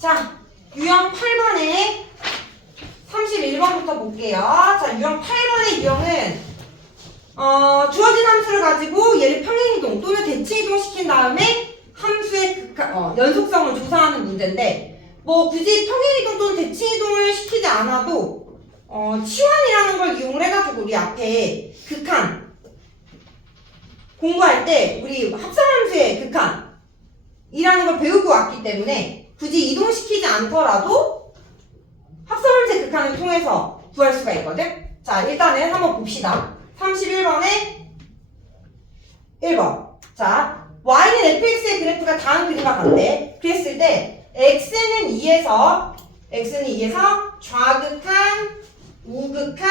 자, 유형 8번에 31번부터 볼게요. 자, 유형 8번의 유형은 주어진 함수를 가지고 얘를 평행이동 또는 대칭이동 시킨 다음에 함수의 연속성을 조사하는 문제인데 뭐 굳이 평행이동 또는 대칭이동을 시키지 않아도 치환이라는 걸 이용을 해가지고 우리 앞에 극한 공부할 때 우리 합성함수의 극한이라는 걸 배우고 왔기 때문에 굳이 이동시키지 않더라도 합성함수의 극한을 통해서 구할 수가 있거든. 자, 일단은 한번 봅시다. 31번에 1번. 자, y는 fx의 그래프가 다음 그림과 같대. 그랬을 때 x는 2에서 좌극한, 우극한,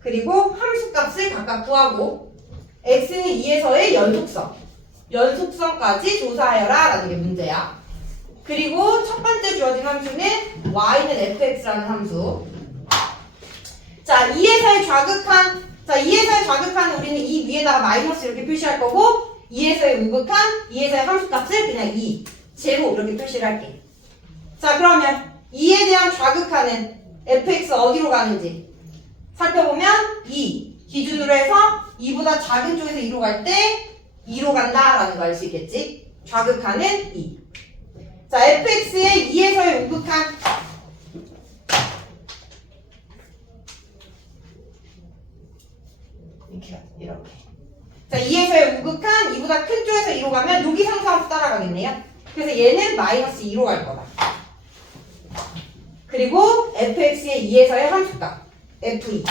그리고 함수값을 각각 구하고 x는 2에서의 연속성까지 조사하여라 라는 게 문제야. 그리고 첫 번째 주어진 함수는 y는 fx라는 함수. 자, 2에서의 좌극한은 우리는 이 위에다가 마이너스 이렇게 표시할 거고 2에서의 우극한, 2에서의 함수값을 그냥 2, 제곱 이렇게 표시를 할게. 자, 그러면 2에 대한 좌극한은 fx 어디로 가는지 살펴보면 2 기준으로 해서 2보다 작은 쪽에서 2로 갈 때 2로 간다라는 거 알 수 있겠지? 좌극한은 2. 자, fx의 2에서의 우극한 이렇게. 자, 2에서의 우극한 2보다 큰 쪽에서 2로 가면 여기 상수함수 따라가겠네요. 그래서 얘는 마이너스 2로 갈 거다. 그리고 fx의 2에서의 함수값 f2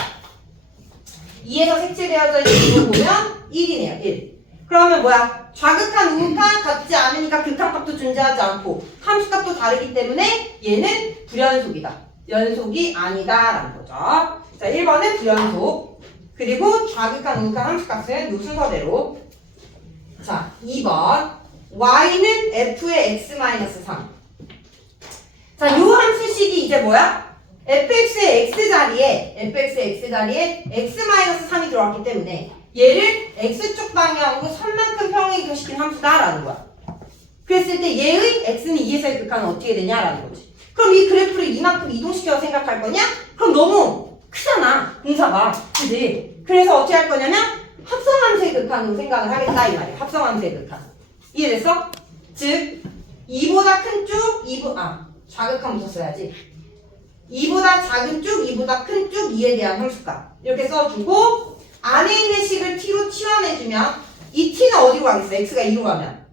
2에서 색칠되어져 있는 거 보면 1이네요. 1. 그러면 뭐야? 좌극한, 우극한 같지 않으니까 극한값도 존재하지 않고 함수값도 다르기 때문에 얘는 불연속이다. 연속이 아니다라는 거죠. 자, 1번은 불연속. 그리고 좌극한, 우극한 함수값은 요 순서대로. 자, 2번 y는 f의 x-3. 자, 요 함수식이 이제 뭐야? fx의 x자리에 x-3이 들어왔기 때문에 얘를 x쪽 방향으로 선만큼 평행이동시킨 함수다라는 거야. 그랬을 때 얘의 x는 2에서의 극한은 어떻게 되냐라는 거지. 그럼 이 그래프를 이만큼 이동시켜서 생각할 거냐? 그럼 너무 크잖아, 공사가. 그지? 그래서 어떻게 할 거냐면 합성함수의 극한으로 생각을 하겠다 이 말이야. 합성함수의 극한. 이해됐어? 즉 2보다 큰 쭉, 좌극한부터 써야지. 2보다 작은 쭉, 2보다 큰 쭉, 2에 대한 함수값. 이렇게 써주고 안에 있는 식을 t로 치환해주면 이 t는 어디로 가겠어? x가 2로 가면.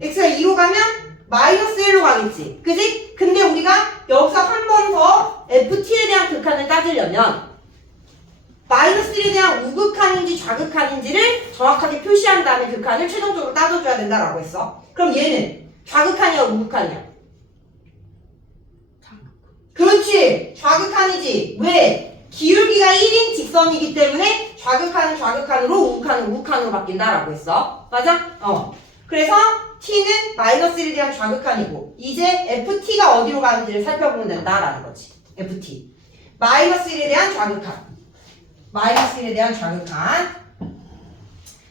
x가 2로 가면 마이너스 1로 가겠지. 그지? 근데 우리가 여기서 한 번 더 ft에 대한 극한을 따지려면 마이너스 1에 대한 우극한인지 좌극한인지를 정확하게 표시한 다음에 극한을 최종적으로 따져줘야 된다라고 했어. 그럼 얘는 좌극한이야, 우극한이야? 그렇지, 좌극한이지. 왜? 기울기가 1인 직선이기 때문에 좌극한은 좌극한으로, 우극한은 우극한으로 바뀐다라고 했어. 맞아? 그래서 t는 마이너스 1에 대한 좌극한이고 이제 ft가 어디로 가는지를 살펴보면 된다라는 거지. ft 마이너스 1에 대한 좌극한,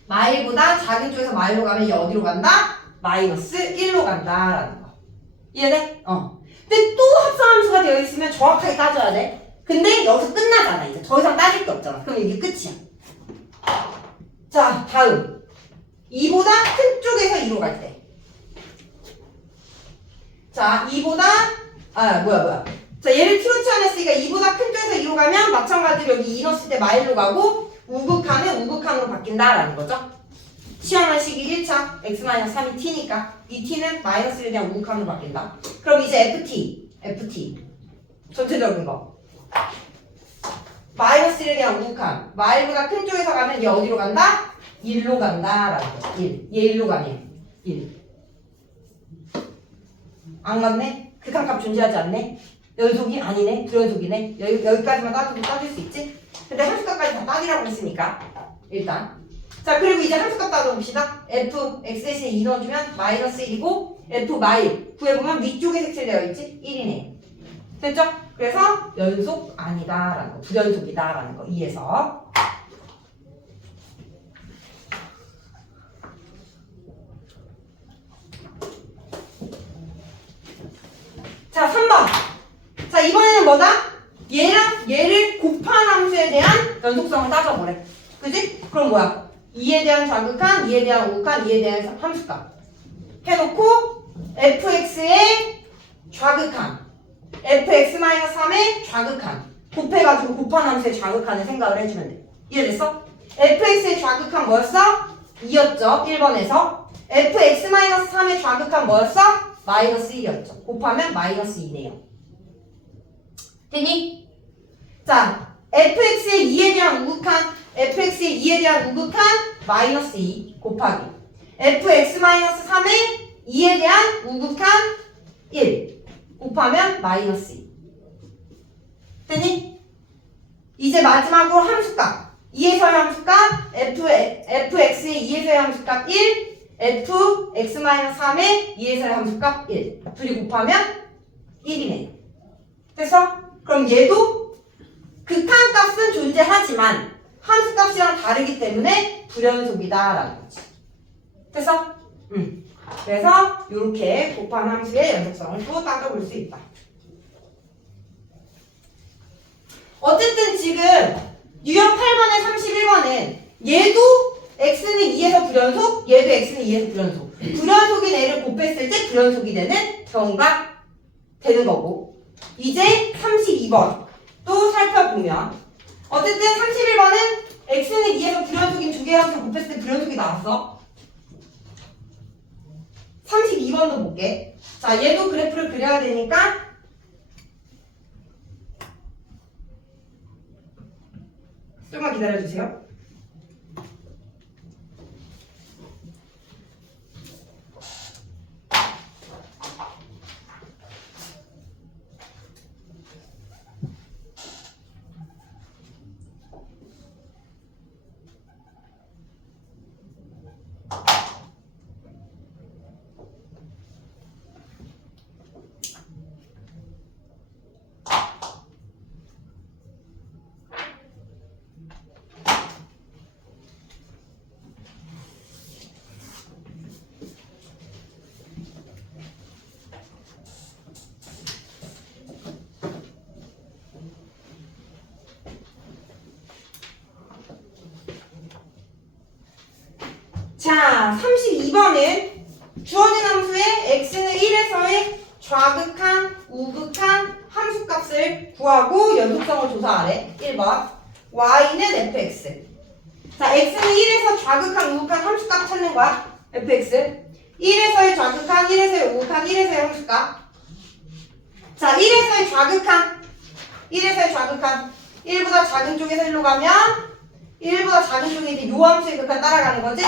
마일보다 작은 쪽에서 마일로 가면 얘 어디로 간다? 마이너스 1로 간다라는 거. 이해돼? 근데 또 합성함수가 되어 있으면 정확하게 따져야 돼. 근데 여기서 끝나잖아. 이제 더 이상 따질 게 없잖아. 그럼 이게 끝이야. 자, 다음 2보다 큰 쪽에서 2로 갈 때. 자, 2보다 자, 얘를 t로 치환했으니까 2보다 큰 쪽에서 2로 가면 마찬가지로 여기 2 넣었을 때 마일로 가고 우극한은 우극한으로 바뀐다라는 거죠. 치환한 식이 1차 x-3이 t니까 이 t는 마이너스 1에 대한 우극한으로 바뀐다. 그럼 이제 ft 전체적인 거 마이너스 1에 대한 우극한 마일보다 큰 쪽에서 가면 얘 어디로 간다? 1로 간다라는 거. 1. 얘 1로 가면 1. 안 갔네? 극한값 존재하지 않네? 연속이 아니네? 불연속이네? 여기까지만 따질 수 있지? 근데 함수값까지 다 따지라고 했으니까 일단 자, 그리고 이제 함수값 따져봅시다. f x 대신에 2 넣어주면 마이너스 1이고 f 마일 구해보면 위쪽에 색칠되어 있지? 1이네. 됐죠? 그래서 연속 아니다라는 거, 불연속이다라는 거 이해서 뭐다? 얘랑 얘를 곱한 함수에 대한 연속성을 따져보래. 그지? 그럼 뭐야? 2에 대한 좌극한, 2에 대한 우극한, 2에 대한 함수값 해놓고 fx의 좌극한, fx-3의 좌극한 곱해가지고 곱한 함수의 좌극한을 생각을 해주면 돼. 이해됐어? fx의 좌극한 뭐였어? 2였죠. 1번에서. fx-3의 좌극한 뭐였어? 마이너스 1이었죠. 곱하면 마이너스 2네요. 됐니? 자, fx의 2에 대한 우극한, fx의 2에 대한 우극한 마이너스 2 곱하기 fx-3의 2에 대한 우극한 1 곱하면 마이너스 2. 됐니? 이제 마지막으로 함수값 2에서의 함수값 fx의 2에서의 함수값 1 fx-3의 2에서의 함수값 1 둘이 곱하면 1이네. 됐어? 그럼 얘도 극한값은 존재하지만 함수값이랑 다르기 때문에 불연속이다 라는 거지. 됐어? 그래서 이렇게 곱한 함수의 연속성을 또 따져볼 수 있다. 어쨌든 지금 유형 8번에 31번은 얘도 x는 2에서 불연속, 얘도 x는 2에서 불연속. 불연속인 애를 곱했을 때 불연속이 되는 경우가 되는 거고. 이제 32번 또 살펴보면 어쨌든 31번은 x는 2에서 불연속인 두 개의 함수를 곱했을 때 불연속이 나왔어. 32번도 볼게. 자, 얘도 그래프를 그려야 되니까 조금만 기다려주세요. 자, 32번은 주어진 함수의 x는 1에서의 좌극한, 우극한 함수값을 구하고 연속성을 조사하래. 1번 y는 fx. 자, x는 1에서 좌극한, 우극한 함수값 찾는 거야. fx 1에서의 좌극한, 1에서의 우극한, 1에서의 함수값. 자, 1에서의 좌극한 1보다 작은 쪽에서 1로 가면 1보다 작은 쪽에 이제 요 함수의 극한 따라가는 거지?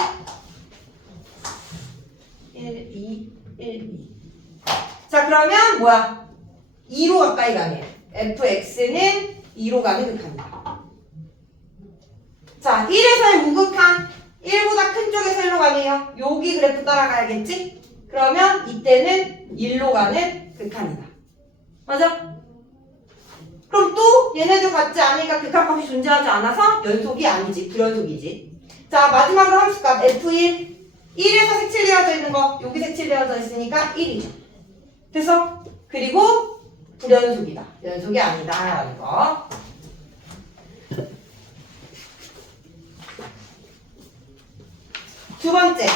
1, 2, 1, 2. 자, 그러면 뭐야? 2로 가까이 가네요. fx는 2로 가는 극한이다. 자, 1에서의 우극한 1보다 큰 쪽에서 1로 가네요. 여기 그래프 따라가야겠지? 그러면 이때는 1로 가는 극한이다. 맞아? 그럼 또 얘네들 같지 않으니까 극한값이 존재하지 않아서 연속이 아니지. 불연속이지. 자, 마지막으로 함수값 f1 1에서 색칠되어져 있는 거 여기 색칠되어져 있으니까 1이죠. 그래서 그리고 불연속이다. 연속이 아니다 라는 거. 두 번째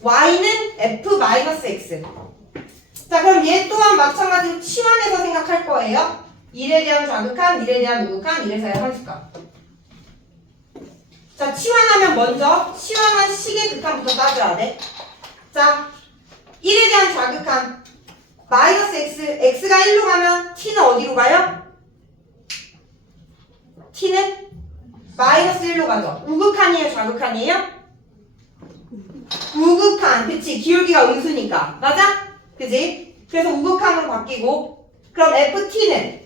y는 f-x. 자, 그럼 얘 또한 마찬가지로 치환해서 생각할 거예요. 1에 대한 좌극한, 1에 대한 우극한, 1에서의 함수값. 자, 치환하면 먼저 치환한 식의 극한부터 따져야 돼. 자, 1에 대한 좌극한 마이너스 x, x가 1로 가면 t는 어디로 가요? t는 마이너스 1로 가죠. 우극한이에요, 좌극한이에요? 우극한, 그치? 기울기가 음수니까. 맞아? 그치? 그래서 우극한으로 바뀌고, 그럼 ft는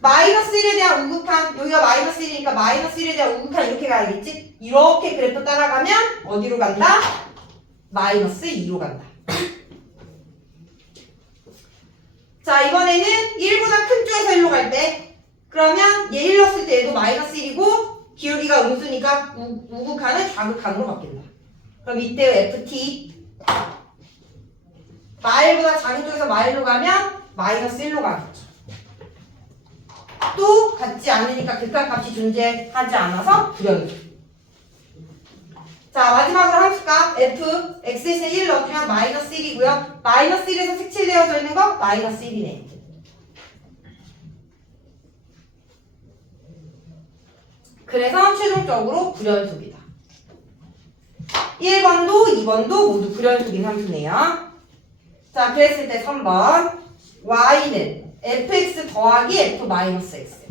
마이너스 1에 대한 우극한, 여기가 마이너스 1이니까 마이너스 1에 대한 우극한 이렇게 가야겠지? 이렇게 그래프 따라가면 어디로 간다? 마이너스 2로 간다. 자, 이번에는 1보다 큰 쪽에서 1로 갈 때, 그러면 얘 1 넣었을 때 얘도 마이너스 1이고 기울기가 음수니까 우극한은 좌극한으로 바뀐다. 그럼 이때 ft 마일보다 작은 쪽에서 마일로 가면 마이너스 1로 가겠죠. 또 같지 않으니까 극한값이 존재하지 않아서 불연속. 자, 마지막으로 함수값 f x에 1 넣어주면 마이너스 1이고요. 마이너스 1에서 색칠되어져 있는 거 마이너스 1이네. 그래서 최종적으로 불연속이다. 1번도 2번도 모두 불연속인 함수네요. 자, 그랬을 때 3번 y는 fx 더하기 f 마이너스 x.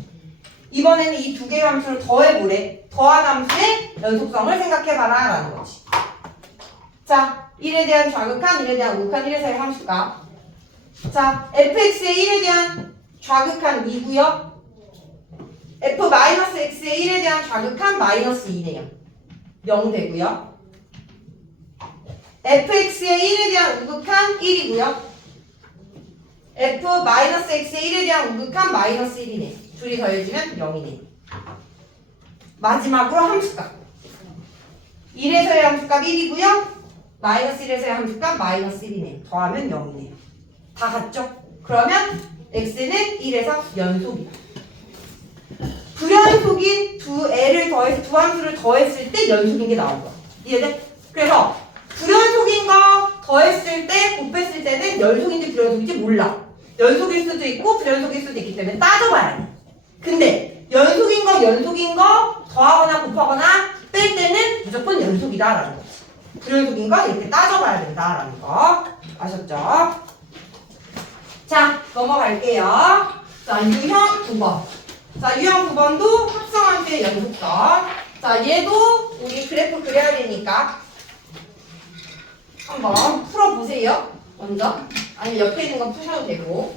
이번에는 이 두 개의 함수를 더해보래. 더한 함수의 연속성을 생각해봐라 라는 거지. 자, 1에 대한 좌극한, 1에 대한 우극한, 1에서의 함수가. 자, fx의 1에 대한 좌극한 2고요. f 마이너스 x의 1에 대한 좌극한 마이너스 2네요. 0 되고요. fx의 1에 대한 우극한 1이고요. f 마이너스 x의 1에 대한 우극한 마이너스 1이네. 둘이 더해지면 0이네. 마지막으로 함수값. 1에서의 함수값 1이고요. 마이너스 1에서의 함수값 마이너스 1이네. 더하면 0이네요. 다 같죠? 그러면 x는 1에서 연속이다. 불연속인 두 함수를 더했을 때 연속인 게 나온 거야. 이해돼? 그래서 불연속인 거 더했을 때, 곱했을 때는 연속인지 불연속인지 몰라. 연속일 수도 있고 불연속일 수도 있기 때문에 따져봐야 돼. 근데 연속인 거 더하거나 곱하거나 뺄 때는 무조건 연속이다라는 거지. 불연속인 거 이렇게 따져봐야 된다라는 거. 아셨죠? 자, 넘어갈게요. 자, 유형 9번. 자, 유형 9번도 합성함수의 연속성. 자, 얘도 우리 그래프 그려야 되니까 한번 풀어보세요. 먼저. 아니면 옆에 있는 거 푸셔도 되고.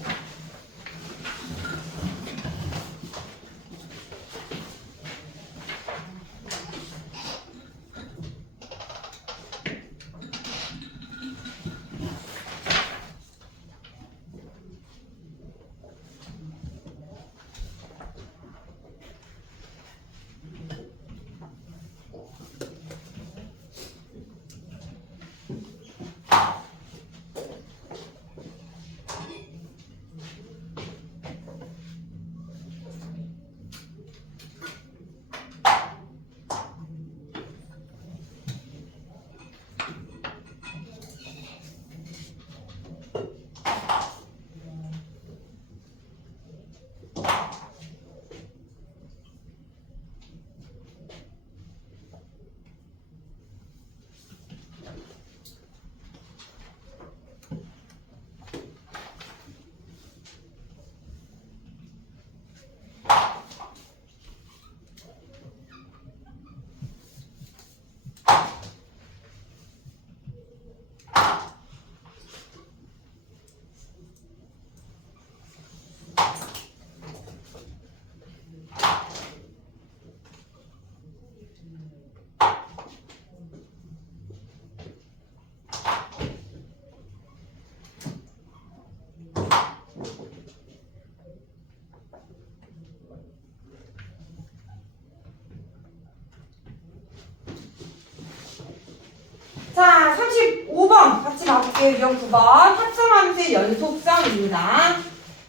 자, 35번 같이 가볼게요. 유형 9번 합성함수의 연속성입니다.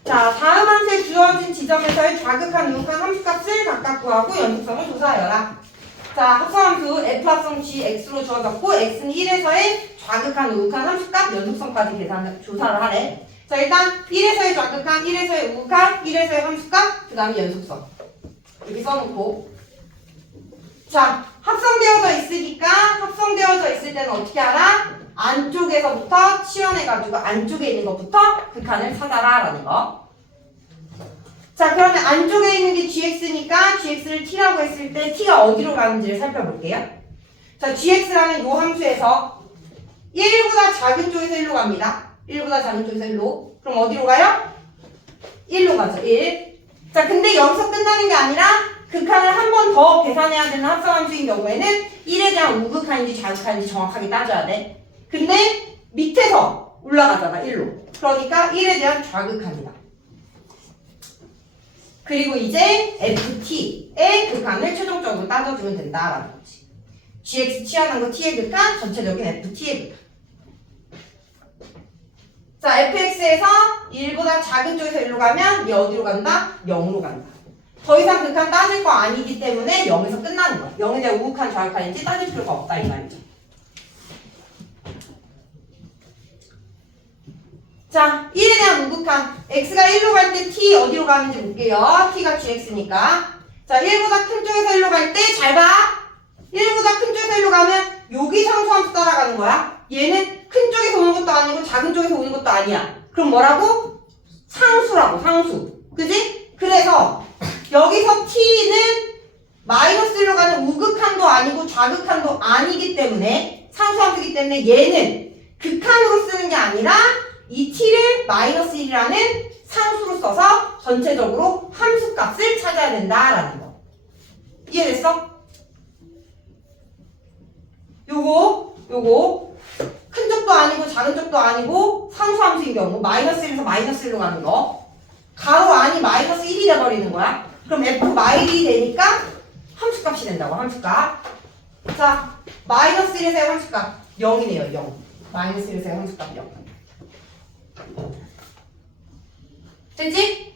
자, 다음 함수에 주어진 지점에서의 좌극한, 우극한 함수값을 각각 구하고 연속성을 조사하여라. 자, 합성함수 F합성 G, X로 주어졌고 X는 1에서의 좌극한, 우극한 함수값 연속성까지 조사를 하래. 자, 일단 1에서의 좌극한, 1에서의 우극한, 1에서의 함수값, 그 다음에 연속성 이렇게 써놓고, 자, 합성되어져 있으니까 합성되어져 있을 때는 어떻게 알아? 안쪽에서부터 치환해가지고 안쪽에 있는 것부터 극한을 찾아라 라는 거. 자, 그러면 안쪽에 있는 게 gx니까 gx를 t라고 했을 때 t가 어디로 가는지를 살펴볼게요. 자, gx라는 요 함수에서 1보다 작은 쪽에서 1로 갑니다. 1보다 작은 쪽에서 1로. 그럼 어디로 가요? 1로 가죠. 1. 자, 근데 여기서 끝나는 게 아니라 극한을 한 번 더 계산해야 되는 합성함수인 경우에는 1에 대한 우극한인지 좌극한인지 정확하게 따져야 돼. 근데 밑에서 올라가잖아, 1로. 그러니까 1에 대한 좌극한이다. 그리고 이제 ft의 극한을 최종적으로 따져주면 된다라는 거지. gx 치환한 거 t의 극한, 전체적인 ft의 극한. 자, fx에서 1보다 작은 쪽에서 1로 가면 얘 어디로 간다? 0으로 간다. 더 이상 극한 따질 거 아니기 때문에 0에서 끝나는 거야. 0에 대한 우극한 좌극한인지 따질 필요가 없다 이 말이죠. 자, 1에 대한 우극한 x가 1로 갈 때 t 어디로 가는지 볼게요. t가 gx니까. 자, 1보다 큰 쪽에서 1로 갈 때 잘 봐. 1보다 큰 쪽에서 1로 가면 여기 상수함수 따라가는 거야. 얘는 큰 쪽에서 오는 것도 아니고 작은 쪽에서 오는 것도 아니야. 그럼 뭐라고? 상수라고, 상수. 그지? 그래서 여기서 t는 마이너스 1로 가는 우극한도 아니고 좌극한도 아니기 때문에 상수함수이기 때문에 얘는 극한으로 쓰는 게 아니라 이 t를 마이너스 1이라는 상수로 써서 전체적으로 함수값을 찾아야 된다라는 거. 이해됐어? 요거 큰 쪽도 아니고 작은 쪽도 아니고 상수함수인 경우 마이너스 1에서 마이너스 1로 가는 거. 가로 안이 마이너스 1이 돼버리는 거야. 그럼 f 마일이 되니까 함수값이 된다고. 함수값. 자, 마이너스 1에서의 함수값 0이네요. 0. 마이너스 1에서의 함수값 0. 됐지?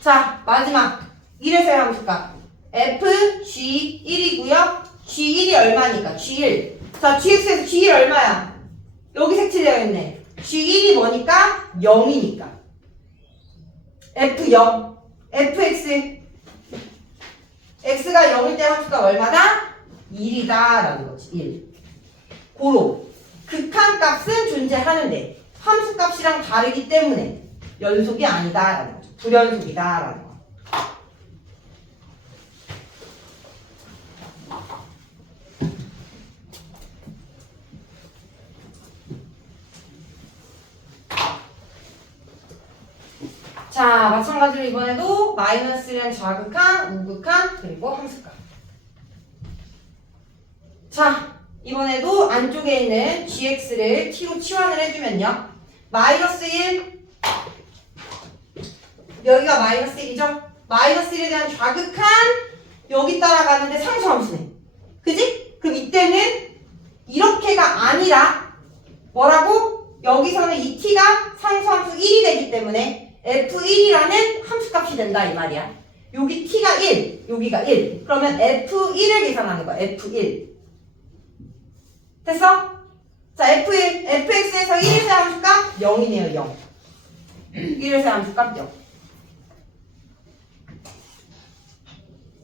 자, 마지막 1에서의 함수값 f g 1이고요. g1이 얼마니까? g1. 자, gx에서 g1 얼마야? 여기 색칠되어 있네. g1이 뭐니까? 0이니까. f0 fx x가 0일 때 함수값 얼마다? 1이다 라는 거지. 1. 고로 극한값은 존재하는데 함수값이랑 다르기 때문에 연속이 아니다 라는 거죠. 불연속이다 라는 거. 자, 마찬가지로 이번에도 마이너스는 좌극한, 우극한, 그리고 함수값. 자, 이번에도 안쪽에 있는 gx를 t로 치환을 해주면요. 마이너스 1, 여기가 마이너스 1이죠? 마이너스 1에 대한 좌극한, 여기 따라가는데 상수함수네. 그지? 그럼 이때는 이렇게가 아니라 뭐라고? 여기서는 이 t가 상수함수 1이 되기 때문에 f1이라는 함수값이 된다 이 말이야. 여기 t가 1, 여기가 1. 그러면 f1을 계산하는 거야. f1. 됐어? 자, f1, fx에서 1에서의 함수값 0이네요. 0. 1에서의 함수값 0.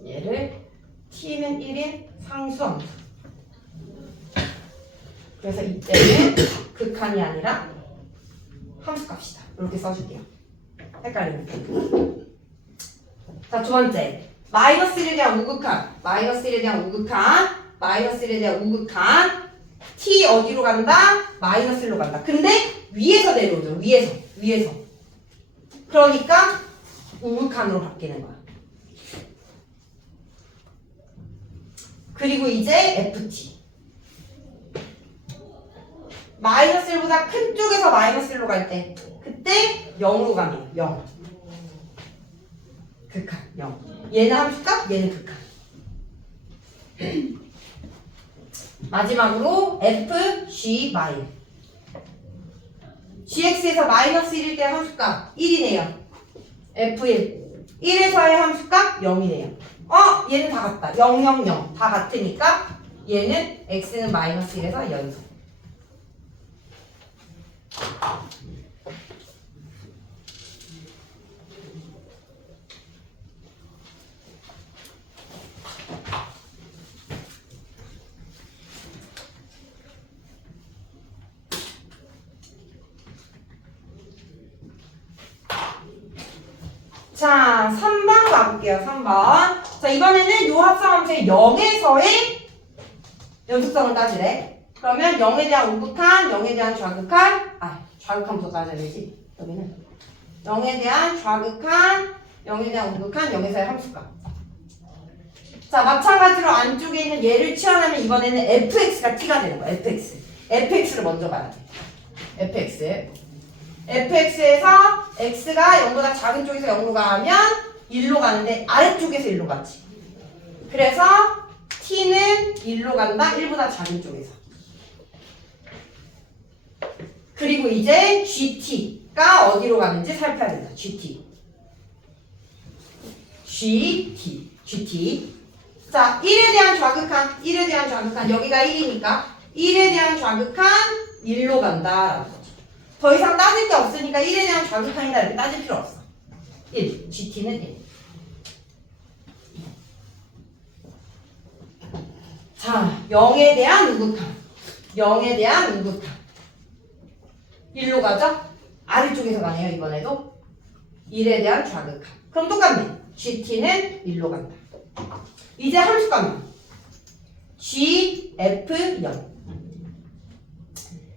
얘를 t는 1인 상수함수. 그래서 이때는 극한이 아니라 함수값이다. 이렇게 써줄게요. 헷갈리니까. 자, 두 번째. 마이너스 1에 대한 우극한. 마이너스 1에 대한 우극한. 마이너스 1에 대한 우극한. t 어디로 간다? 마이너스 1로 간다. 근데 위에서 내려오죠. 위에서. 그러니까 우극한으로 바뀌는 거야. 그리고 이제 ft. 마이너스 1보다 큰 쪽에서 마이너스 1로 갈 때 그때 0으로 가면 0. 극한 0. 얘는 함수값, 얘는 극한. 마지막으로 f, g, 마일. gx에서 마이너스 1일 때 함수값 1이네요. f1. 1에서의 함수값 0이네요. 얘는 다 같다. 0, 0, 0. 다 같으니까 얘는 x는 마이너스 1에서 연속. 자, 3번 가볼게요. 3번. 자, 이번에는 요 합성함수의 0에서의 연속성을 따지래. 그러면 0에 대한 우극한, 0에 대한 좌극한, 좌극한부터 따져야 되지. 여기는 0에 대한 좌극한, 0에 대한 우극한, 0에서의 함수값. 자, 마찬가지로 안쪽에 있는 얘를 치환하면 이번에는 fx가 t가 되는 거야. fx를 먼저 봐야 돼. fx에서 x가 0보다 작은 쪽에서 0으로 가면 1로 가는데 아래쪽에서 1로 가지. 그래서 t는 1로 간다. 1보다 작은 쪽에서. 그리고 이제 GT가 어디로 가는지 살펴야 된다. GT. 자, 1에 대한 좌극한. 여기가 1이니까 1에 대한 좌극한 1로 간다. 더 이상 따질 게 없으니까 1에 대한 좌극한이다 이렇게 따질 필요 없어. 1. GT는 1. 자, 0에 대한 우극한. 1로 가죠? 아래쪽에서 가네요, 이번에도. 1에 대한 좌극한. 그럼 똑같네. GT는 1로 간다. 이제 함수값. G, F0.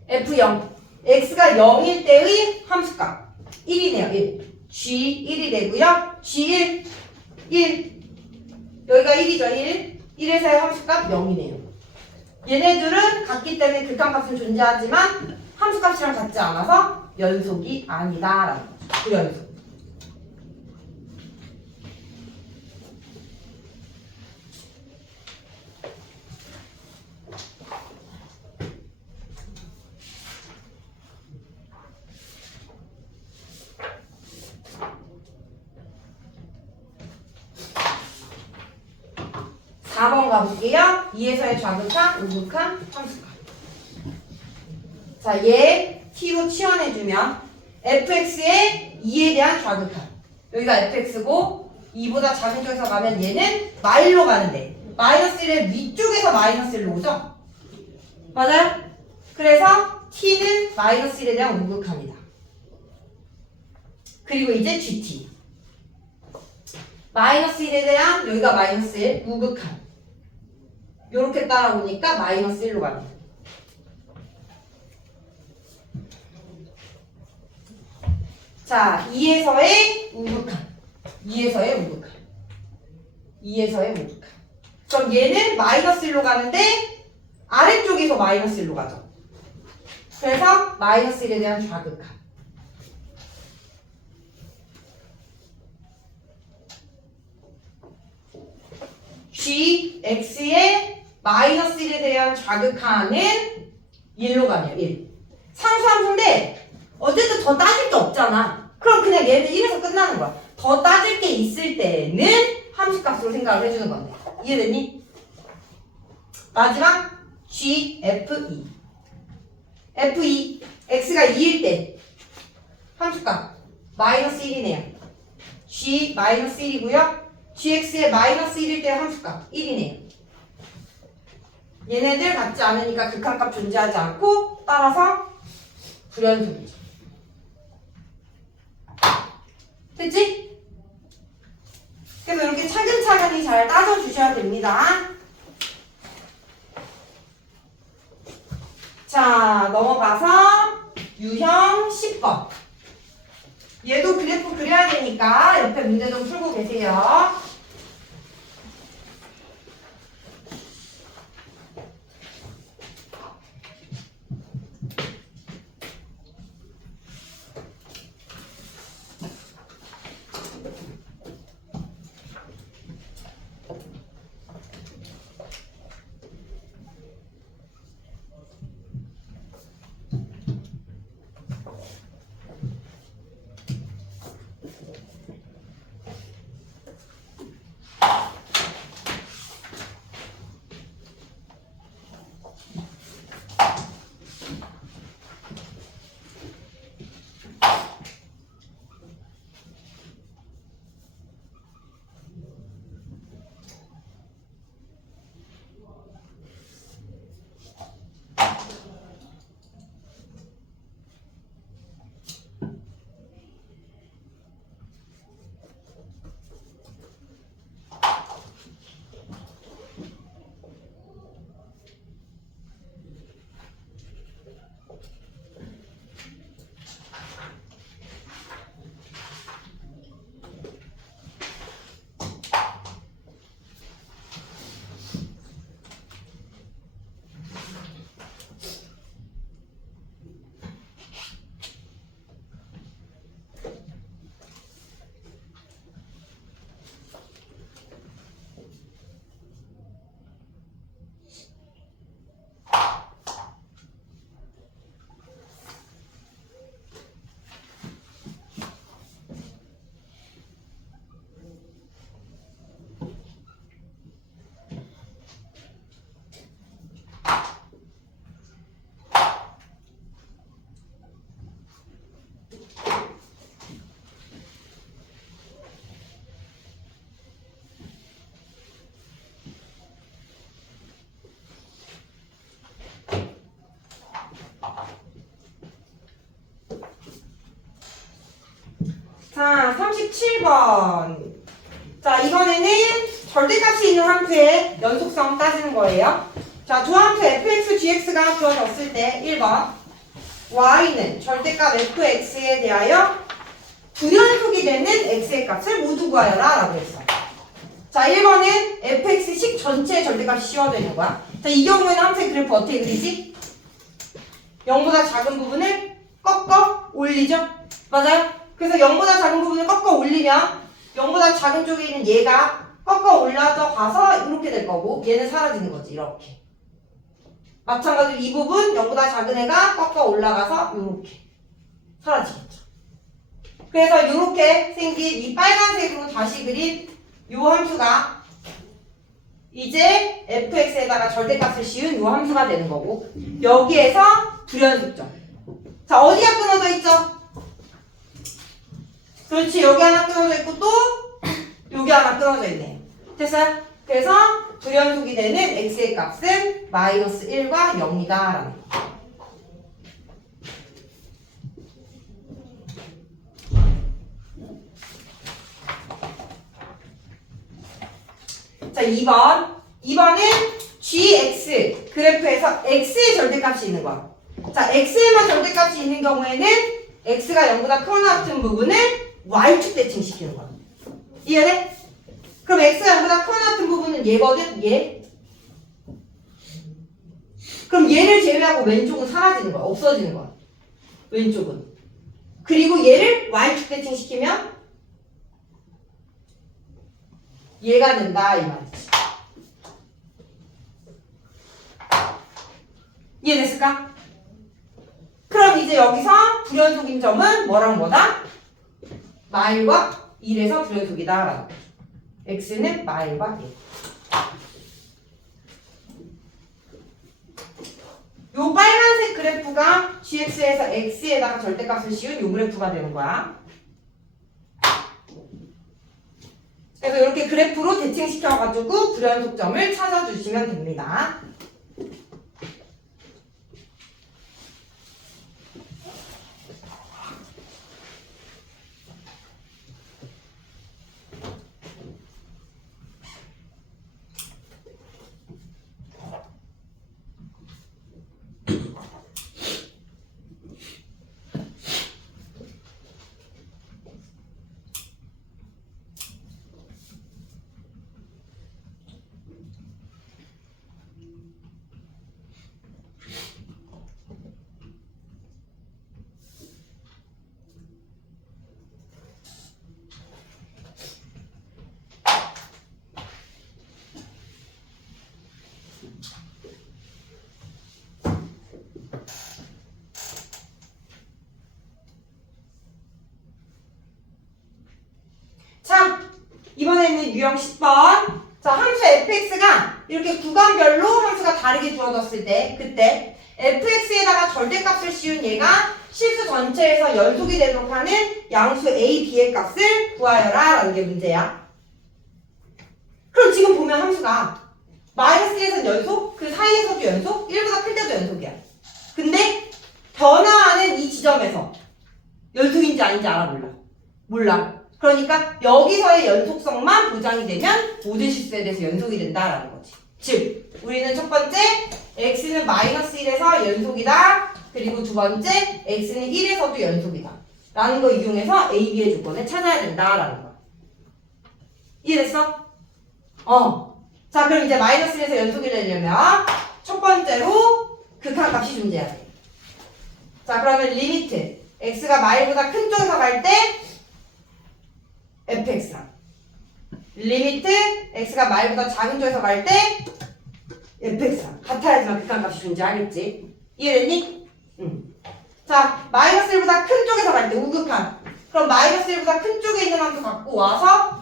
F0. X가 0일 때의 함수값. 1이네요, 1. G1이 되고요. G1, 1. 여기가 1이죠, 1. 1에서의 함수값 0이네요. 얘네들은 같기 때문에 극한값은 존재하지만 함수값이랑 같지 않아서 연속이 아니다라는 거죠. 불연속. (4번) 가볼게요. 2에서의 좌극한, 우극한, 함수값. 자, 얘 t로 치환해주면 fx의 2에 대한 좌극한. 여기가 fx고 2보다 작은 쪽에서 가면 얘는 마일로 가는데 마이너스 1의 위쪽에서 마이너스 1로 오죠? 맞아요? 그래서 t는 마이너스 1에 대한 우극한이다. 그리고 이제 gt. 마이너스 1에 대한 여기가 마이너스 1, 우극한. 요렇게 따라오니까 마이너스 1로 가네. 자, 2에서의 우극한. 그럼 얘는 마이너스 1로 가는데 아래쪽에서 마이너스 1로 가죠. 그래서 마이너스 1에 대한 좌극한. G, X의 마이너스 1에 대한 좌극한은 1로 가네요, 1. 상수함수인데 어쨌든 더 따질 게 없잖아. 그럼 그냥 얘는 1에서 끝나는 거야. 더 따질 게 있을 때는 함수값으로 생각을 해주는 건데. 이해됐니? 마지막 G, F2. F2, X가 2일 때 함수값 마이너스 1이네요. G, 마이너스 1이고요. gx의 마이너스 1일 때 함수값 1이네요. 얘네들 같지 않으니까 극한값 존재하지 않고 따라서 불연속이죠. 됐지? 그래서 이렇게 차근차근히 잘 따져주셔야 됩니다. 자, 넘어가서 유형 10번. 얘도 그래프 그려야 되니까 옆에 문제 좀 풀고 계세요. 자, 37번. 자, 이번에는 절대값이 있는 함수의 연속성 따지는 거예요. 자, 두 함수 fx, gx가 주어졌을 때 1번 y는 절대값 fx에 대하여 불연속이 되는 x의 값을 모두 구하여라 라고 했어. 자, 1번은 fx식 전체의 절대값이 씌워져 있는 거야. 자, 이 경우에는 함수의 그래프 어떻게 그리지? 0보다 작은 부분을 꺾어 올리죠? 맞아요? 그래서 0보다 작은 부분을 꺾어 올리면 0보다 작은 쪽에 있는 얘가 꺾어 올라져 가서 이렇게 될 거고 얘는 사라지는 거지. 이렇게. 마찬가지로 이 부분 0보다 작은 애가 꺾어 올라가서 이렇게 사라지겠죠. 그래서 이렇게 생긴 이 빨간색으로 다시 그린 이 함수가 이제 fx에다가 절대값을 씌운 이 함수가 되는 거고 여기에서 불연속점. 자, 어디가 끊어져 있죠? 그렇지, 여기 하나 끊어져 있고 또 여기 하나 끊어져 있네요. 됐어요? 그래서 불연속이 되는 x의 값은 마이너스 1과 0이다 라는 거. 자, 2번은 gx 그래프에서 x의 절대값이 있는 거야. 자, x에만 절대값이 있는 경우에는 x가 0보다 크거나 같은 부분을 y축 대칭시키는 거야. 이해돼? 그럼 x가 0보다 크거나 같은 부분은 얘거든? 얘. 그럼 얘를 제외하고 왼쪽은 사라지는 거야. 없어지는 거야. 왼쪽은. 그리고 얘를 y축 대칭시키면 얘가 된다 이 말이지. 이해됐을까? 그럼 이제 여기서 불연속인 점은 뭐랑 뭐다? 마일과 1에서 불연속이다 라고. x는 마일과 1. 요 빨간색 그래프가 gx에서 x에다가 절대값을 씌운 요 그래프가 되는 거야. 그래서 이렇게 그래프로 대칭시켜가지고 불연속점을 찾아주시면 됩니다. 자, 이번에는 유형 10번. 자, 함수 fx가 이렇게 구간별로 함수가 다르게 주어졌을 때 그때 fx에다가 절대값을 씌운 얘가 실수 전체에서 연속이 되도록 하는 양수 a, b의 값을 구하여라 라는 게 문제야. 그럼 지금 보면 함수가 마이너스 1에서는 연속, 그 사이에서도 연속, 1보다 클 때도 연속이야. 근데 변화하는 이 지점에서 연속인지 아닌지 알아? 몰라. 그러니까 여기서의 연속성만 보장이 되면 모든 실수에 대해서 연속이 된다라는 거지. 즉 우리는 첫 번째 x는 마이너스 1에서 연속이다. 그리고 두 번째 x는 1에서도 연속이다 라는 거 이용해서 a, b의 조건을 찾아야 된다라는 거야. 이해됐어? 자, 그럼 이제 마이너스 1에서 연속이 되려면 첫 번째로 극한값이 존재해야 돼. 자, 그러면 리미트 x가 마일보다 큰 쪽에서 갈 때 fx랑 리미트 x가 마일보다 작은 쪽에서 갈 때 fx랑 같아야지만 극한값이 존재하겠지. 이해됐니? 자, 마이너스 1보다 큰 쪽에서 갈 때 우극한. 그럼 마이너스 1보다 큰 쪽에 있는 함수 갖고 와서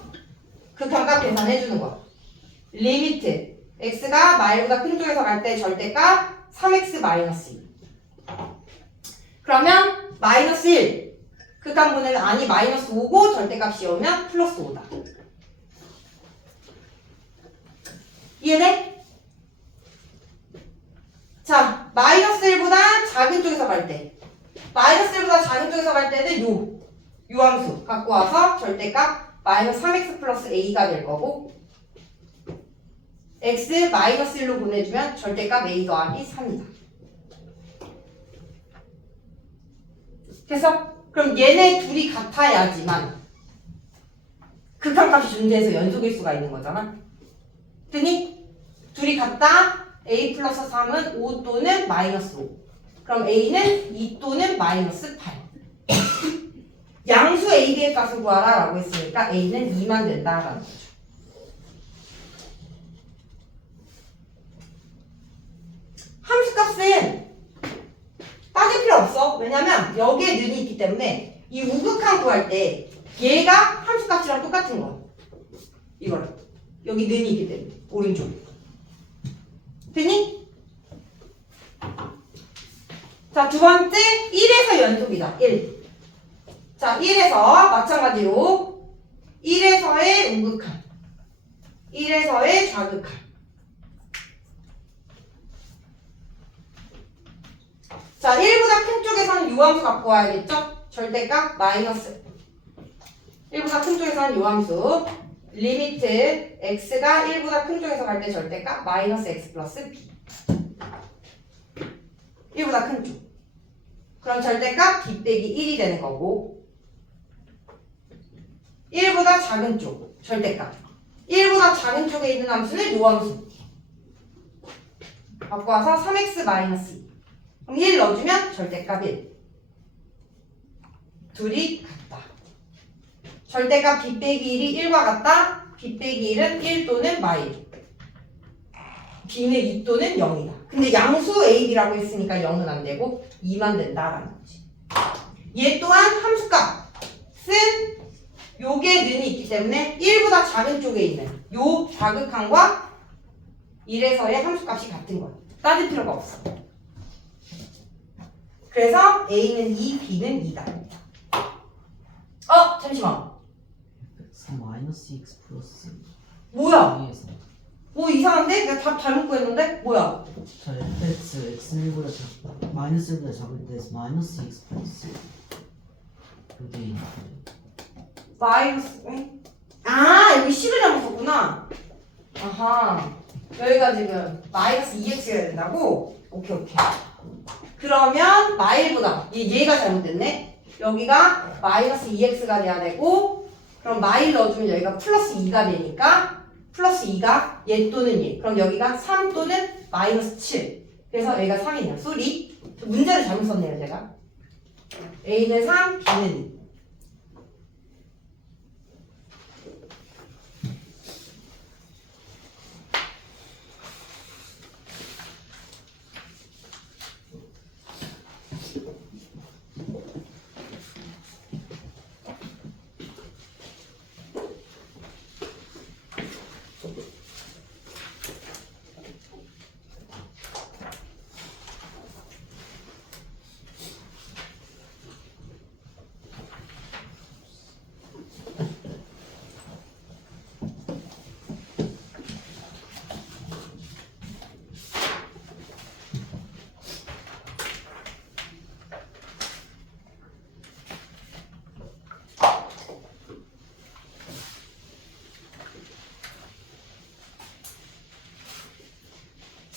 극한값 계산해주는 거야. 리미트 x가 마일보다 큰 쪽에서 갈 때 절대값 3x 마이너스 2. 그러면 마이너스 1 극한분해는 아니 마이너스 5고 절대값이 오면 플러스 5다. 이해돼? 자, 마이너스 1보다 작은 쪽에서 갈 때 마이너스 1보다 작은 쪽에서 갈 때는 요함수 갖고 와서 절대값 마이너스 3x 플러스 a가 될 거고 x 마이너스 1로 보내주면 절대값 a 더하기 3이다. 그래서 그럼 얘네 둘이 같아야지만 극한값이 존재해서 연속일 수가 있는 거잖아. 그랬더니 둘이 같다. a 플러스 3은 5 또는 마이너스 5. 그럼 a는 2 또는 마이너스 8. 양수 a, b의 값을 구하라 라고 했으니까 a는 2만 된다라는 거죠. 함수값은 따질 필요 없어. 왜냐면 여기에 는이 있기 때문에 이 우극한 구할 때 얘가 함수값이랑 똑같은 거야. 이거를. 여기 는이 있기 때문에 오른쪽. 되니? 자, 두 번째 1에서 연속이다. 1. 자, 1에서 마찬가지로 1에서의 우극한 1에서의 좌극한 자, 1보다 큰 쪽에서는 요함수 갖고 와야겠죠? 절대값 마이너스 1보다 큰 쪽에서는 요함수 리미트 x가 1보다 큰 쪽에서 갈 때 절대값 마이너스 x 플러스 b 1보다 큰 쪽. 그럼 절대값 b 빼기 1이 되는 거고 1보다 작은 쪽 절대값 1보다 작은 쪽에 있는 함수는 요함수 갖고 와서 3x 마이너스 2 그럼 1 넣어주면 절대값 1 둘이 같다. 절대값 b 빼기 1이 1과 같다. b 빼기 1은 1 또는 마일 b는 2 또는 0이다. 근데 양수 a, b라고 했으니까 0은 안 되고 2만 된다라는 거지. 얘 또한 함수값은 요게 는이 있기 때문에 1보다 작은 쪽에 있는 요 좌극한과 1에서의 함수값이 같은 거야. 따질 필요가 없어. 그래서 a는 2, b는 2다. 잠시만. 3 마이너스 x 플러스 뭐야? 2에서 뭐 이상한데? 내가 답 잘못 구했는데? 뭐야? 자 fx x는 1보다 작다 마이너스 1보다 작을 때 마이너스 x 플러스 그게 있는데 마이너스 여기 10을 잘못 썼구나. 아하, 여기가 지금 마이너스 2x가 된다고? 오케이. 그러면 마일보다 얘가 잘못됐네. 여기가 마이너스 2x가 돼야 되고 그럼 마일 넣어주면 여기가 플러스 2가 되니까 플러스 2가 얘 또는 얘. 그럼 여기가 3 또는 마이너스 7. 그래서 여기가 3이네요. 쏘리. 문제를 잘못 썼네요, 제가. a는 3, b는 2.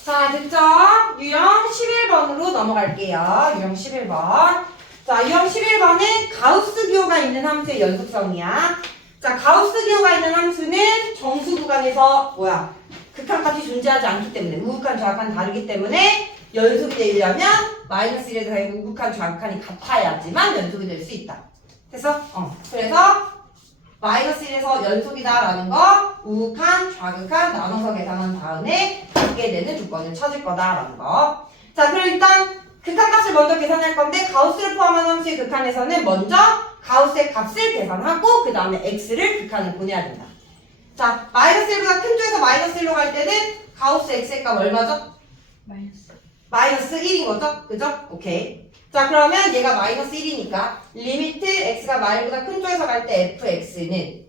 자, 됐죠? 유형 11번으로 넘어갈게요. 유형 11번. 자, 유형 11번은 가우스 기호가 있는 함수의 연속성이야. 자, 가우스 기호가 있는 함수는 정수 구간에서 극한값이 존재하지 않기 때문에 우극한 좌극한 다르기 때문에 연속이 되려면 마이너스 1에서 우극한 좌극한이 같아야지만 연속이 될 수 있다. 그래서 마이너스 1에서 연속이다라는 거 우극한, 좌극한 나눠서 계산한 다음에 갖게 되는 조건을 찾을 거다라는 거. 자, 그럼 일단 극한값을 먼저 계산할 건데 가우스를 포함한 함수의 극한에서는 먼저 가우스의 값을 계산하고 그 다음에 x를 극한을 보내야 된다. 자, 마이너스 1보다 큰 쪽에서 마이너스 1로 갈 때는 가우스 x의 값 얼마죠? 마이너스 1인 거죠? 그죠? 오케이. 자, 그러면 얘가 마이너스 1이니까 리미트 x가 마일보다 큰 쪽에서 갈 때 fx는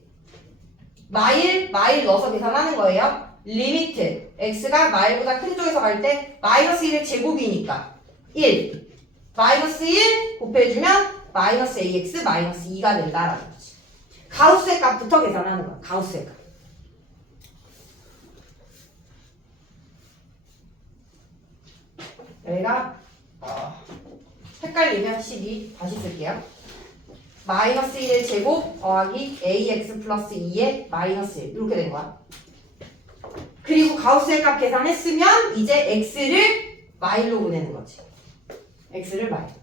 마일 넣어서 계산하는 거예요. 리미트 x가 마일보다 큰 쪽에서 갈 때 마이너스 1의 제곱이니까 1 마이너스 1 곱해주면 마이너스 ax 마이너스 2가 된다라는 거지. 가우스의 값부터 계산하는 거야. 가우스의 값. 여기가 헷갈리면 12 다시 쓸게요. 마이너스 1의 제곱 더하기 ax 플러스 2의 마이너스 1 이렇게 된 거야. 그리고 가우스의 값 계산했으면 이제 x를 마일로 보내는 거지. x를 마일.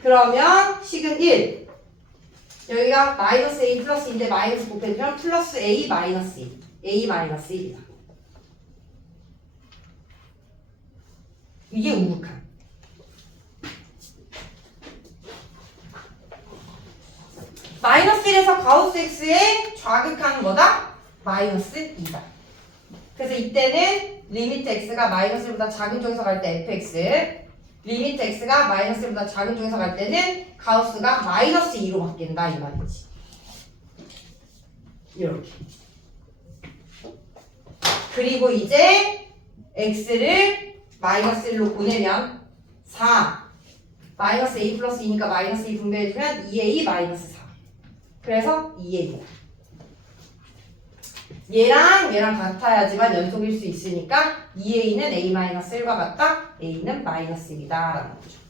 그러면 식은 1. 여기가 마이너스 a 플러스 2인데 마이너스 곱해주면 플러스 a 마이너스 2. a 마이너스 1이다. 이게 우극한. 마이너스 1에서 가우스 x의 좌극한은 뭐다? 마이너스 2다. 그래서 이때는 리미트 x가 마이너스 1보다 작은 쪽에서 갈 때 fx, 리미트 x가 마이너스 1보다 작은 쪽에서 갈 때는 가우스가 마이너스 2로 바뀐다 이 말이지. 이렇게. 그리고 이제 x를 마이너스 1로 보내면 4 마이너스 a 플러스 2니까 마이너스 2 분배해주면 2a 마이너스 4. 그래서 2a다. 얘랑 같아야지만 연속일 수 있으니까 2a는 a-1과 같다. a는 마이너스 1이다 라는 거죠.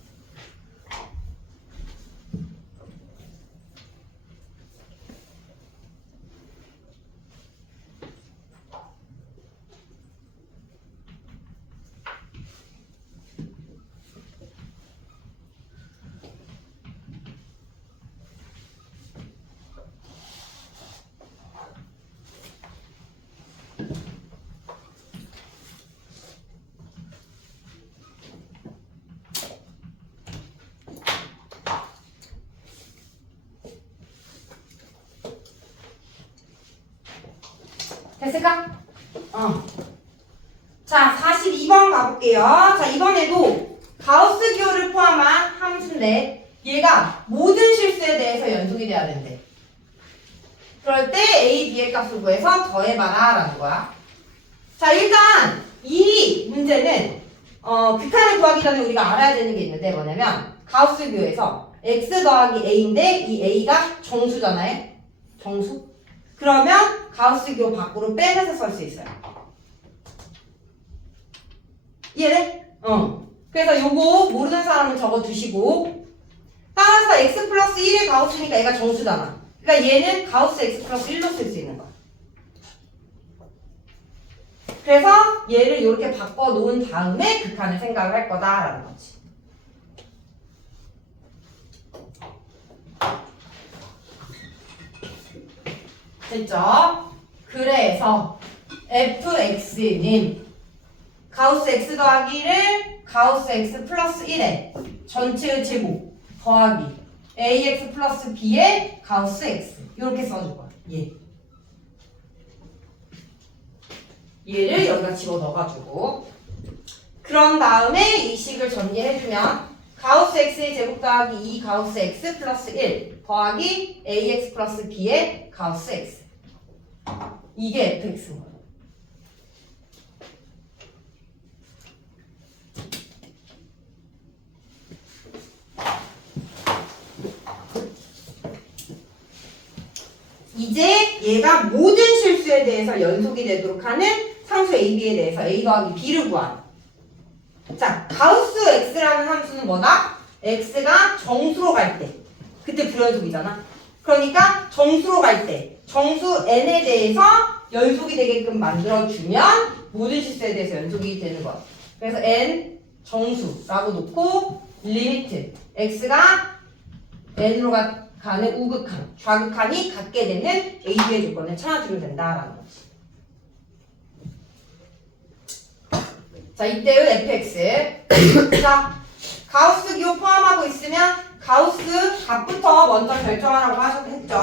됐을까? 자, 42번 가볼게요. 자, 이번에도 가우스 기호를 포함한 함수인데 얘가 모든 실수에 대해서 연속이 돼야 된대. 그럴 때 a, b의 값을 구해서 더해봐라 라는 거야. 자, 일단 이 문제는 극한을 구하기 전에 우리가 알아야 되는 게 있는데 뭐냐면 가우스 기호에서 x 더하기 a인데 이 a가 정수잖아요. 정수? 그러면 가우스 기호 밖으로 빼내서 쓸 수 있어요. 이해돼? 그래서 요거 모르는 사람은 적어두시고 따라서 x 플러스 1의 가우스니까 얘가 정수잖아. 그러니까 얘는 가우스 x 플러스 1로 쓸 수 있는 거야. 그래서 얘를 이렇게 바꿔놓은 다음에 극한을 생각을 할 거다라는 거지. 됐죠? 그래서 fx는 가우스 x 더하기를 가우스 x 플러스 1의 전체의 제곱 더하기 ax 플러스 b의 가우스 x 이렇게 써줄 거야. 얘를 여기다 집어넣어가지고 그런 다음에 이 식을 전개해주면 가우스 x의 제곱 더하기 2 가우스 x 플러스 1 더하기 ax 플러스 b의 가우스 x 이게 fx인 거야. 이제 얘가 모든 실수에 대해서 연속이 되도록 하는 상수 AB에 대해서 A 더하기 B를 구하는. 자, 가우스 X라는 함수는 뭐다? X가 정수로 갈 때. 그때 불연속이잖아. 그러니까 정수로 갈 때 정수 N에 대해서 연속이 되게끔 만들어주면 모든 실수에 대해서 연속이 되는 거야. 그래서 N 정수라고 놓고 리미트 X가 N으로 가는 우극한, 좌극한이 갖게 되는 AB의 조건을 찾아주면 된다라는 거지. 자, 이때의 fx. 자, 가우스 기호 포함하고 있으면 가우스 값부터 먼저 결정하라고 했죠.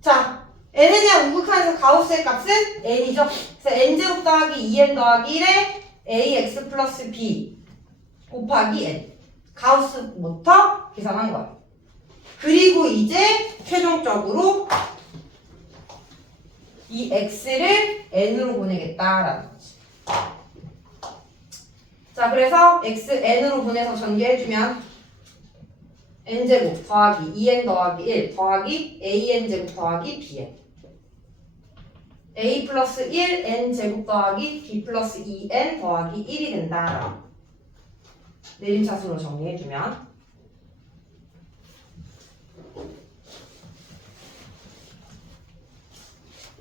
자, n에 대한 우극한에서 가우스의 값은 n이죠. 그래서 n제곱 더하기 2n 더하기 1에 ax 플러스 b 곱하기 n. 가우스부터 계산한 거야. 그리고 이제 최종적으로 이 x를 n으로 보내겠다라는 거지. 자, 자, 그래서 x n으로 보내서 전개해주면 n제곱 더하기 2n 더하기 1 더하기 an제곱 더하기 bn a 플러스 1 n제곱 더하기 b 플러스 2n 더하기 1이 된다. 내림차순으로 정리해주면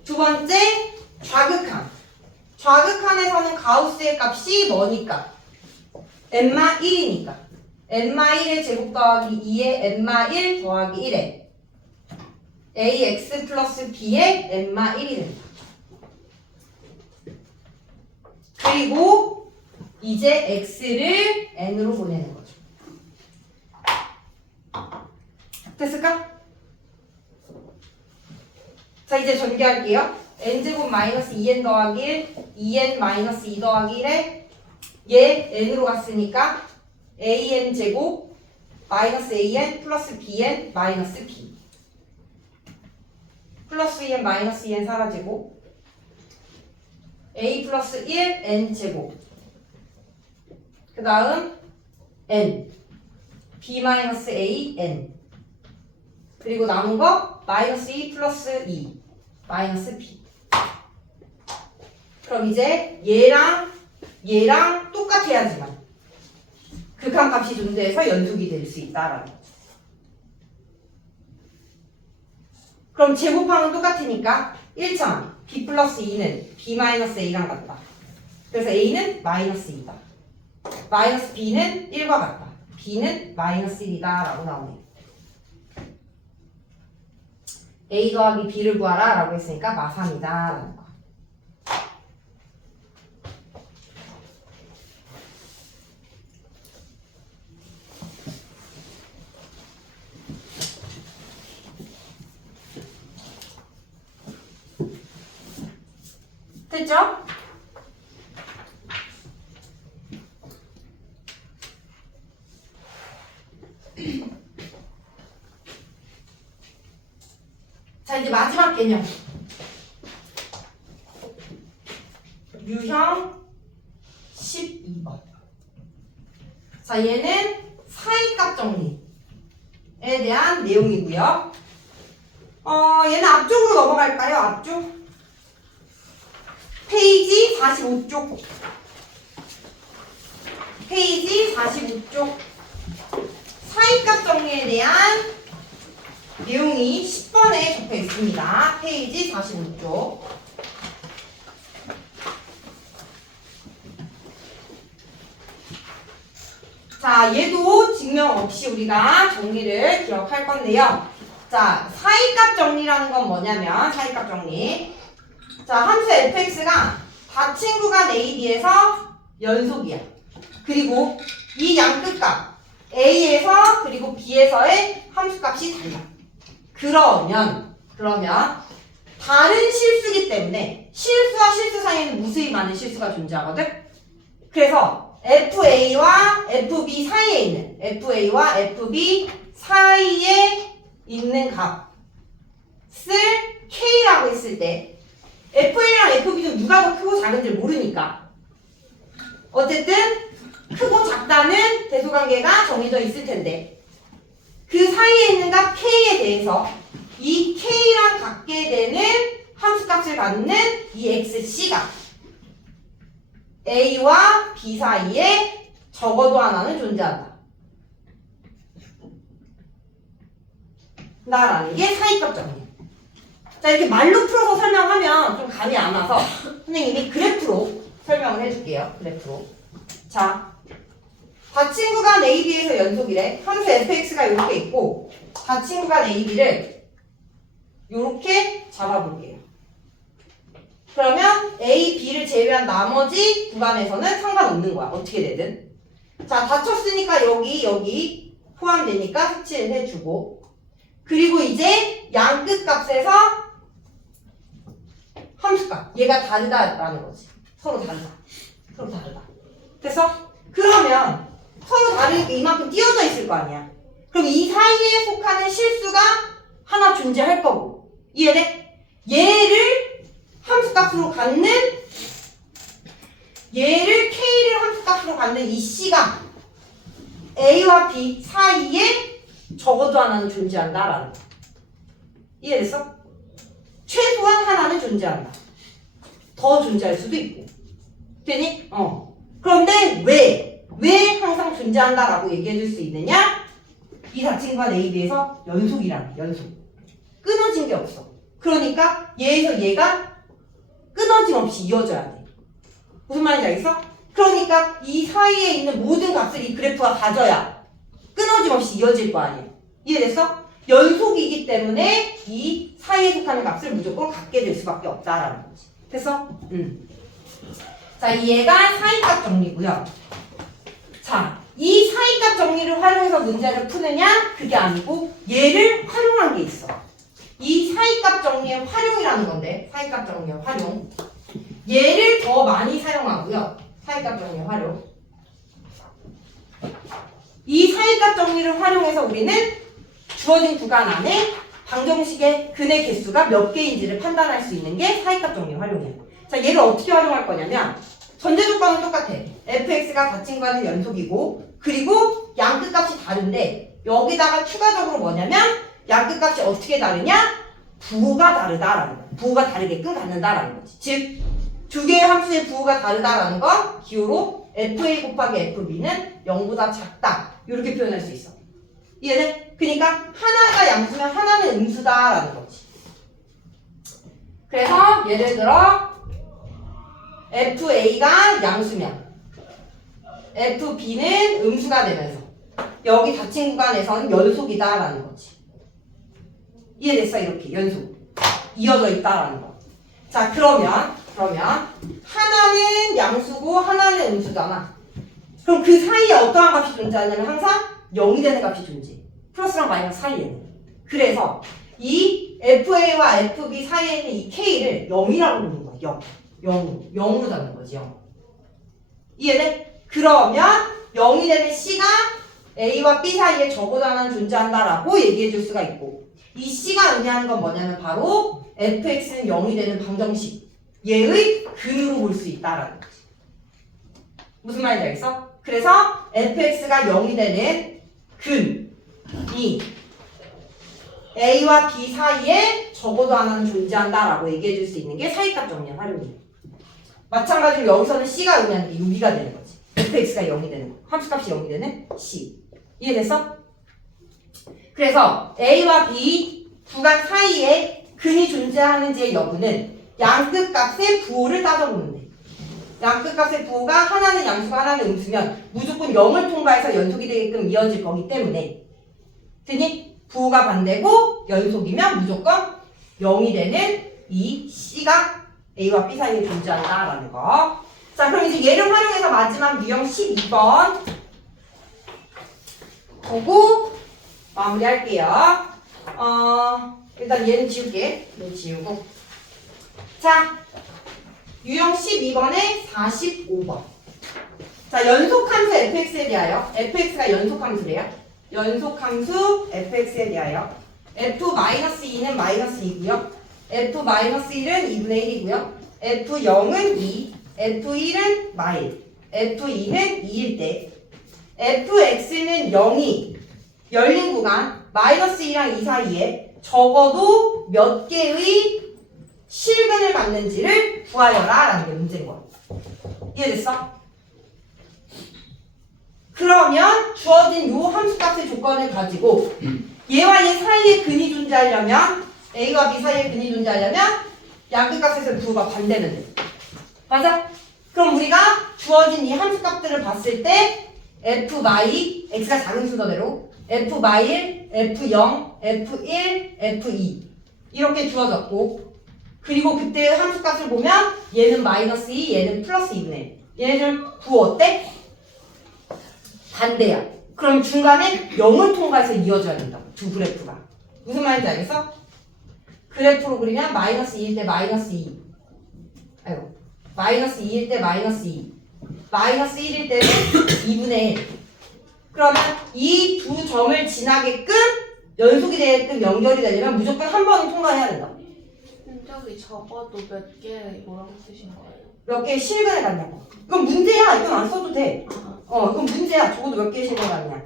두 번째, 좌극한. 좌극한에서는 가우스의 값이 뭐니까? n마 1이니까. n마 1의 제곱 더하기 2의 n마 1 더하기 1에 ax 플러스 b의 n마 1이 된다. 그리고 이제 x를 n으로 보내는 거죠. 됐을까? 자, 이제 전개할게요. n제곱 마이너스 2n 더하기 1, 2n 마이너스 2 더하기 1에 얘 n으로 갔으니까 an 제곱 마이너스 an 플러스 bn 마이너스 b 플러스 2n 마이너스 2n 사라지고 a 플러스 1 n 제곱 그 다음 n b 마이너스 a n 그리고 남은 거 마이너스 2 플러스 2 마이너스 b. 그럼 이제 얘랑 똑같아야지만 극한값이 존재해서 연속이 될 수 있다라는 거죠. 그럼 제곱항은 똑같으니까 1차 b 플러스 2는 b 마이너스 a랑 같다. 그래서 a는 마이너스 2다. 마이너스 b는 1과 같다. b는 마이너스 1이다 라고 나오네요. a 더하기 b를 구하라 라고 했으니까 마삼이다 라는 거. 됐죠? 자, 이제 마지막 개념. 유형 12번. 자, 얘는 사이값 정리에 대한 내용이고요. 얘는 앞쪽으로 넘어갈까요? 앞쪽. 페이지 45쪽. 페이지 45쪽. 사이값 정리에 대한 내용이 10번에 적혀 있습니다. 페이지 45쪽. 자, 얘도 증명 없이 우리가 정리를 기억할 건데요. 자, 사이값 정리라는 건 뭐냐면, 사이값 정리. 자, 함수 fx가 닫힌 구간 AB에서 연속이야. 그리고 이 양끝값 A에서 그리고 B에서의 함수값이 달라. 그러면 다른 실수기 때문에 실수와 실수 사이에는 무수히 많은 실수가 존재하거든. 그래서 FA와 FB 사이에 있는 FA와 FB 사이에 있는 값을 K라고 했을 때 FA랑 FB는 누가 더 크고 작은지 모르니까 어쨌든 크고 작다는 대소관계가 정해져 있을 텐데 그 사이에 있는 값 K에 대해서 이 K랑 같게 되는 함수값을 갖는 이 XC가 A와 B 사이에 적어도 하나는 존재한다. 라는 게 사이값 정리. 자, 이렇게 말로 풀어서 설명하면 좀 감이 안 와서 선생님이 그래프로 설명을 해줄게요. 그래프로. 자, 닫힌 구간 AB에서 연속이래. 함수 fx가 이렇게 있고 닫힌 구간 AB를 이렇게 잡아볼게요. 그러면 A, B를 제외한 나머지 구간에서는 상관없는 거야. 어떻게 되든. 자, 닫혔으니까 여기 포함되니까 색칠을 해주고 그리고 이제 양 끝값에서 함수값 얘가 다르다라는 거지. 서로 다르다. 됐어? 그러면 서로 다르니까 이만큼 띄어져 있을 거 아니야. 그럼 이 사이에 속하는 실수가 하나 존재할 거고. 이해돼? 얘를 함수값으로 갖는 얘를 K를 함수값으로 갖는 이 C가 A와 B 사이에 적어도 하나는 존재한다라는 거. 이해됐어? 최소한 하나는 존재한다. 더 존재할 수도 있고. 되니? 그런데 왜 항상 존재한다라고 얘기해 줄 수 있느냐? 이 자친구가 A, B에서 연속이라는 거야, 연속. 끊어진 게 없어. 그러니까 얘에서 얘가 끊어짐 없이 이어져야 돼. 무슨 말인지 알겠어? 그러니까 이 사이에 있는 모든 값을 이 그래프가 가져야 끊어짐 없이 이어질 거 아니야. 이해됐어? 연속이기 때문에 이 사이에 속하는 값을 무조건 갖게 될 수밖에 없다라는 거지. 됐어? 자, 얘가 사이값 정리고요. 자, 이 사이값 정리를 활용해서 문제를 푸느냐? 그게 아니고 얘를 활용한 게 있어. 이 사이값 정리의 활용이라는 건데, 사이값 정리의 활용. 얘를 더 많이 사용하고요. 사이값 정리의 활용. 이 사이값 정리를 활용해서 우리는 주어진 구간 안에 방정식의 근의 개수가 몇 개인지를 판단할 수 있는 게 사이값 정리 활용이에요. 자, 얘를 어떻게 활용할 거냐면 전제 조건은 똑같아. fx가 자친구와는 연속이고 그리고 양 끝값이 다른데 여기다가 추가적으로 뭐냐면 양 끝값이 어떻게 다르냐? 부호가 다르다라는 거야. 부호가 다르게끔 갖는다라는 거지. 즉, 두 개의 함수의 부호가 다르다라는 건 기호로 fa 곱하기 fb는 0보다 작다. 이렇게 표현할 수 있어. 이해돼? 그러니까 하나가 양수면 하나는 음수다라는 거지. 그래서 예를 들어 fa가 양수면 fb는 음수가 되면서 여기 닫힌 구간에서는 연속이다라는 거지. 이해됐어? 이렇게 연속 이어져 있다라는 거. 자, 그러면 하나는 양수고 하나는 음수잖아. 그럼 그 사이에 어떠한 값이 존재하냐면 항상 0이 되는 값이 존재해. 플러스랑 마이너스 사이에는. 그래서 이 FA와 FB 사이에 있는 이 K를 0이라고 부르는 거야. 0으로 잡는 거지. 0. 이해돼? 그러면 0이 되는 C가 A와 B 사이에 적어도 하나는 존재한다라고 얘기해 줄 수가 있고 이 C가 의미하는 건 뭐냐면 바로 fx는 0이 되는 방정식 얘의 근으로 볼 수 있다라는 거지. 무슨 말인지 알겠어? 그래서 fx가 0이 되는 근이 A와 B 사이에 적어도 하나는 존재한다라고 얘기해 줄 수 있는 게 사이값 정리의 활용이에요. 마찬가지로 여기서는 C가 의미하는 게 여기가 되는 거지. fx가 0이 되는 거. 함수값이 0이 되는 C. 이해됐어? 그래서 A와 B 구간 사이에 근이 존재하는지의 여부는 양끝 값의 부호를 따져보면 돼. 양끝 값의 부호가 하나는 양수가 하나는 음수면 무조건 0을 통과해서 연속이 되게끔 이어질 거기 때문에 되니? 부호가 반대고 연속이면 무조건 0이 되는 이 C가 A와 B 사이에 존재한다라는 거. 자, 그럼 이제 얘를 활용해서 마지막 유형 12번 보고 마무리할게요. 일단 얘는 지울게. 얘 지우고. 자, 유형 12번에 45번. 자, 연속함수 fx에 대하여 fx가 연속함수래요. 연속함수 fx에 대하여 f-2는 -2고요. f-1은 2분의 1이고요. f0은 2, f1은 -1, f2는 2일 때 fx는 0이 열린 구간 -1이랑 2 사이에 적어도 몇 개의 실근을 갖는지를 구하여라 라는 게 문제인 거야. 이해됐어? 그러면 주어진 요 함수값의 조건을 가지고 얘와 얘 사이에 근이 존재하려면 A와 B 사이에 근이 존재하려면 양끝값에서 부호가 반대면 돼. 맞아? 그럼 우리가 주어진 이 함수값들을 봤을 때 f-, x가 작은 순서대로 f-1, f0, f1, f2 이렇게 주어졌고 그리고 그때 함수값을 보면 얘는 -2, 얘는 +2분의 1 얘네들 부호 어때? 반대야. 그럼 중간에 0을 통과해서 이어져야 된다고. 두 그래프가. 무슨 말인지 알겠어? 그래프로 그리면 -2일 때 -2 아이고 -2일 때 -2 -1일 때는 2분의 1 그러면 이 두 점을 지나게끔 연속이 되게끔 연결이 되려면 무조건 한 번은 통과해야 된다. 저기 적어도 몇 개 뭐라고 쓰신 거예요? 몇 개의 실근을 갖냐고. 이건 문제야. 이건 안 써도 돼. 아, 그럼 문제야. 적어도 몇 개의 실근을 갖냐.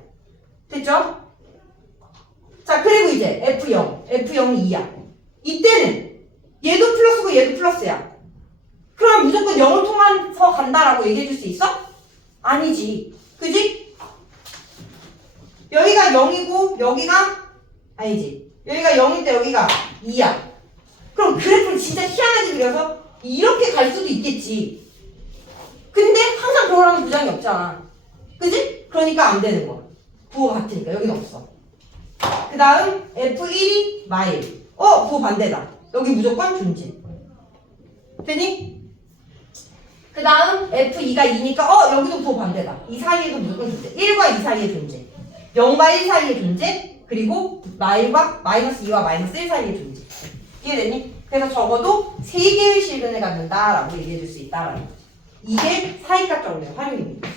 됐죠? 자, 그리고 이제 F0. F0이 2야. 이때는 얘도 플러스고 얘도 플러스야. 그럼 무조건 0을 통해서 간다라고 얘기해 줄 수 있어? 아니지. 그지? 여기가 0이고 여기가 아니지. 여기가 0인데 여기가 2야. 그럼 그래프를 진짜 희한하게 그려서 이렇게 갈 수도 있겠지. 근데 항상 그거랑은 부장이 없잖아. 그지? 그러니까 안 되는 거야. 부호가 같으니까 여기는 없어. 그 다음 F1이 마일. 부호 반대다. 여기 무조건 존재. 되니? 그 다음 F2가 2니까 여기도 부호 반대다. 이 사이에도 무조건 존재. 1과 2 사이에 존재. 0과 1 사이에 존재. 그리고 마일과 마이너스 2와 마이너스 1 사이에 존재. 이해되니? 그래서 적어도 3개의 실근을 갖는다라고 얘기해 줄 수 있다라는 거죠. 이게 사이값 정리의 활용입니다.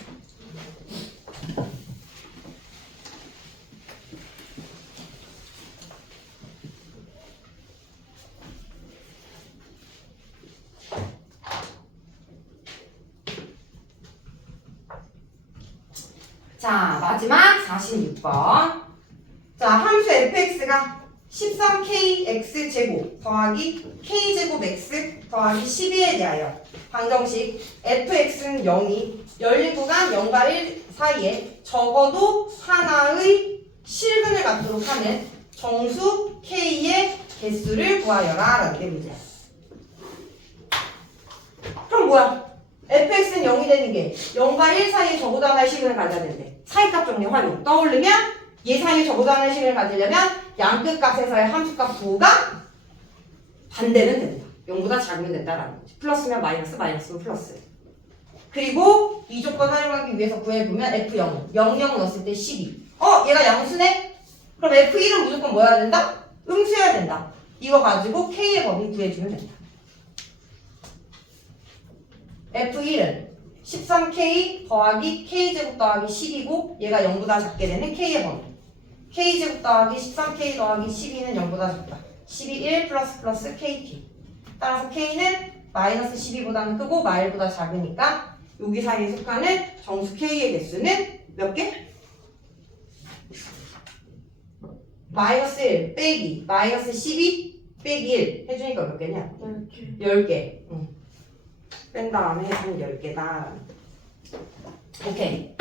자, 마지막 46번. 자, 함수 fx가 13kx 제곱 더하기 k제곱 x 더하기 12에 대하여 방정식 fx는 0이 열린 구간 0과 1 사이에 적어도 하나의 실근을 갖도록 하는 정수 k의 개수를 구하여라 라는 게 문제야. 그럼 뭐야? fx는 0이 되는 게 0과 1 사이에 적어도 하나의 실근을 가져야 되는데 사이값 정리 활용 떠오르면 얘 사이에 적어도 하나의 실근을 가지려면 양끝 값에서의 함수값 부호가 반대면 된다. 0보다 작으면 된다라는 거지. 플러스면 마이너스, 마이너스면 플러스. 그리고 이 조건 활용하기 위해서 구해보면 F0, 0, 0 넣었을 때 12. 얘가 양수네? 그럼 F1은 무조건 뭐 해야 된다? 음수여야 된다. 이거 가지고 K의 범위 구해주면 된다. F1은 13K 더하기 K제곱 더하기 10이고 얘가 0보다 작게 되는 K의 범위. K제곱 더하기 13K 더하기 12는 0보다 작다. 12, 1 플러스 플러스 KT. 따라서 K는 마이너스 12보다는 크고 마일보다 작으니까 여기 사이에 속하는 정수 K의 개수는 몇 개? 마이너스 1 빼기 마이너스 12 빼기 1 해주니까 몇 개냐? 10개. 10개. 뺀 다음에 해주면 10개다. 오케이.